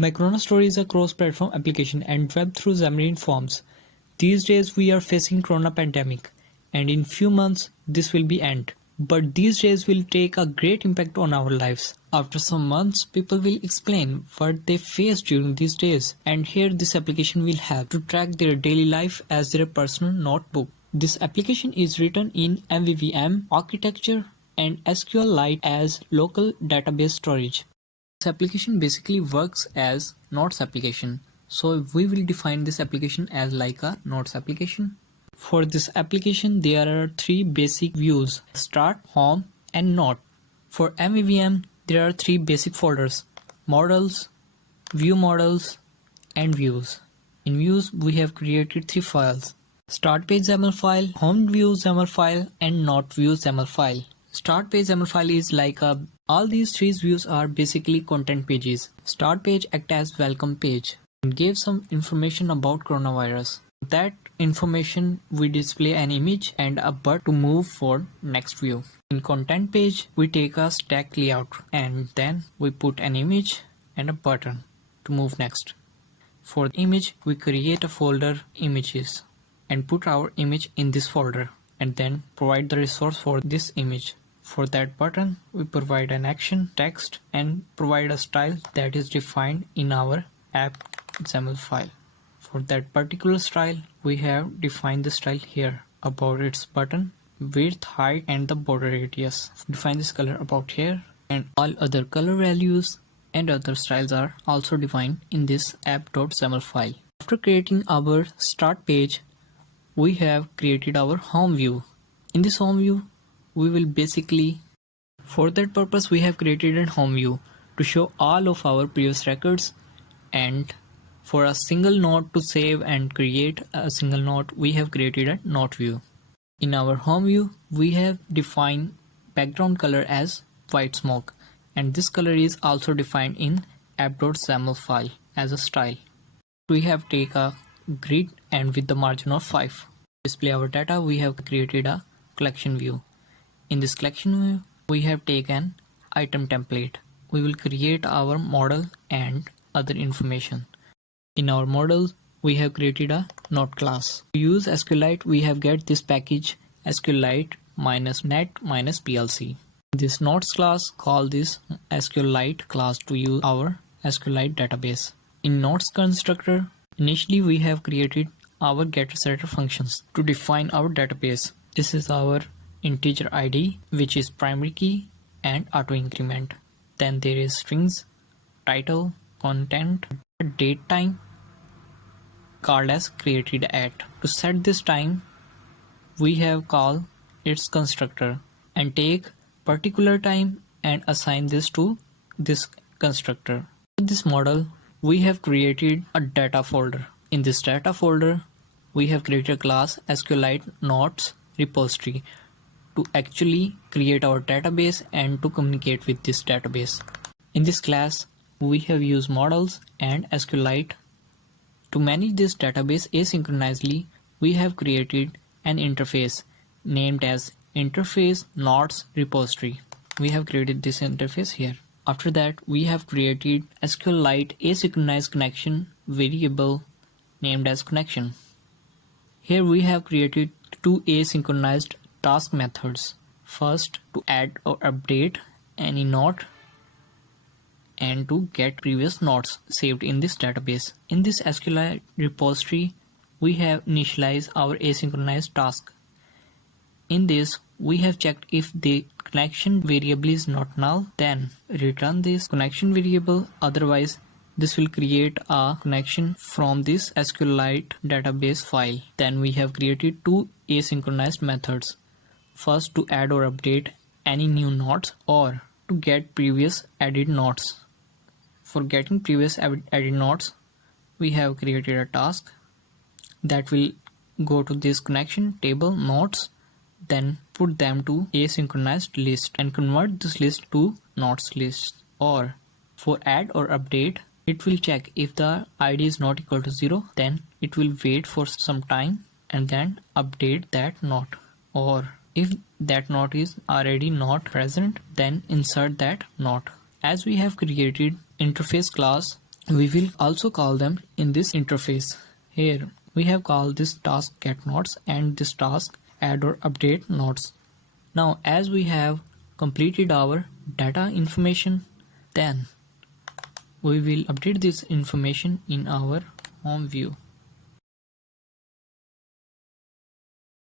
MyChronoStory is a cross-platform application and web through Xamarin Forms. These days we are facing corona pandemic, and in few months this will be end. But these days will take a great impact on our lives. After some months, people will explain what they faced during these days, and here this application will help to track their daily life as their personal notebook. This application is written in MVVM architecture and SQLite as local database storage. This application basically works as Notes application. So we will define this application as like a Notes application. For this application, there are three basic views: Start, Home, and Note. For MVVM, there are three basic folders: Models, View Models, and Views. In Views, we have created three files: Start Page XAML file, Home View XAML file, and Note View XAML file. Start Page XAML file is like all these three views are basically content pages. Start page acts as welcome page and gives some information about coronavirus. That information we display an image and a button to move for next view. In content page, we take a stack layout and then we put an image and a button to move next. For the image, we create a folder images and put our image in this folder and then provide the resource for this image. For that button, we provide an action, text, and provide a style that is defined in our app XAML file. For that particular style, we have defined the style here about its button, width, height, and the border radius. Define this color about here, and all other color values and other styles are also defined in this app.xaml file. After creating our start page, we have created our home view. In this home view, we will basically, for that purpose, we have created a home view to show all of our previous records, and for a single note to save and create a single note, we have created a note view. In our home view, we have defined background color as white smoke, and this color is also defined in app.xaml file as a style. We have take a grid and with the margin of 5. To display our data, we have created a collection view. In this collection view, we have taken item template. We will create our model and other information. In our model, we have created a note class. To use SQLite, we have get this package SQLite -net-plc. This notes class call this SQLite class to use our SQLite database. In notes constructor, initially we have created our getter-setter functions to define our database. This is our integer ID, which is primary key and auto increment. Then there is strings, title, content, date time called as created at. To set this time, we have call its constructor and take particular time and assign this to this constructor. In this model, we have created a data folder. In this data folder, we have created a class SQLite Notes repository to actually create our database and to communicate with this database. In this class, we have used models and SQLite. To manage this database asynchronously, we have created an interface named as Interface Notes Repository. We have created this interface here. After that, we have created SQLite asynchronous connection variable named as connection. Here we have created two asynchronized task methods. First, to add or update any note, and to get previous notes saved in this database. In this SQLite repository, we have initialized our asynchronous task. In this, we have checked if the connection variable is not null, then return this connection variable. Otherwise, this will create a connection from this SQLite database file. Then we have created two asynchronous methods. First, to add or update any new notes, or to get previous added notes. For getting previous added notes, we have created a task that will go to this connection table notes, then put them to asynchronized list and convert this list to notes list. Or for add or update, it will check if the ID is not equal to 0, then it will wait for some time and then update that note. Or if that note is already not present, then insert that note. As we have created interface class We will also call them in this interface. Here we have called this task get nodes and this task add or update nodes. Now as we have completed our data information, then we will update this information in our home view.